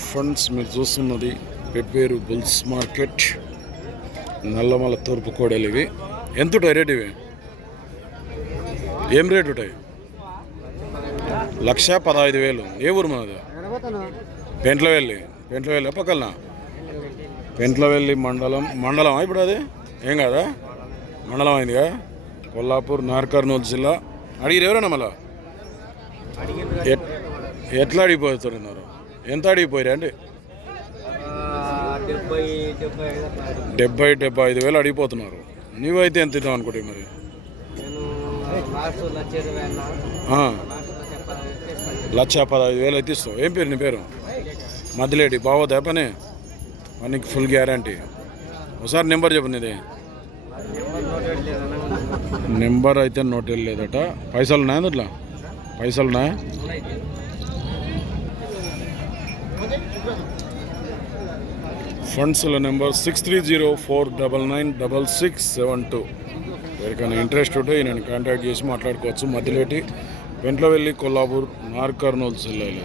Friends మీరు చూస్తున్నది pepper bulls market Nallamala తూర్పు కోడలు ఇవి. ఎంత ఉంటాయి రేట్ ఇవి? ఏం రేట్ ఉంటాయి? లక్ష పదహైదు వేలు. ఏ ఊరు మనది పెంట్లవెల్లి. పెంట్లవెల్లి పక్కన? పెంట్లవెల్లి మండలం. మండలం ఇప్పుడు అది? ఏం కాదా? మండలం అయిందిగా కొల్లాపూర్ నార్కర్నూలు జిల్లా. అడిగిరు ఎవరన్నా మళ్ళా? ఎట్లా అడిగిపోతున్నారు? ఎంత అడిగిపోయారా అండి? డెబ్బై డెబ్బై ఐదు వేలు అడిగిపోతున్నారు. నువ్వైతే ఎంత ఇద్దాం అనుకుంటే మరి? లక్ష పదహైదు వేలు అయితే ఇస్తావు. ఏం పేరు నీ పేరు? మధ్యలేడి బాగోదా పని మనకి ఫుల్ గ్యారంటీ. ఒకసారి నెంబర్ చెప్పు నీది. నెంబర్ అయితే నోట్ వెళ్ళలేదట పైసలు ఉన్నాయా ఇట్లా పైసలు ఉన్నాయా ఫండ్స్ల number six three zero four double nine double six seven two ఎవరికైనా ఇంట్రెస్ట్ ఉంటే నేను కాంటాక్ట్ చేసి మాట్లాడుకోవచ్చు మధ్యలోటి వెంట్ల వెళ్ళి కొల్లాపూర్ నార్ కర్నూలు జిల్లాలో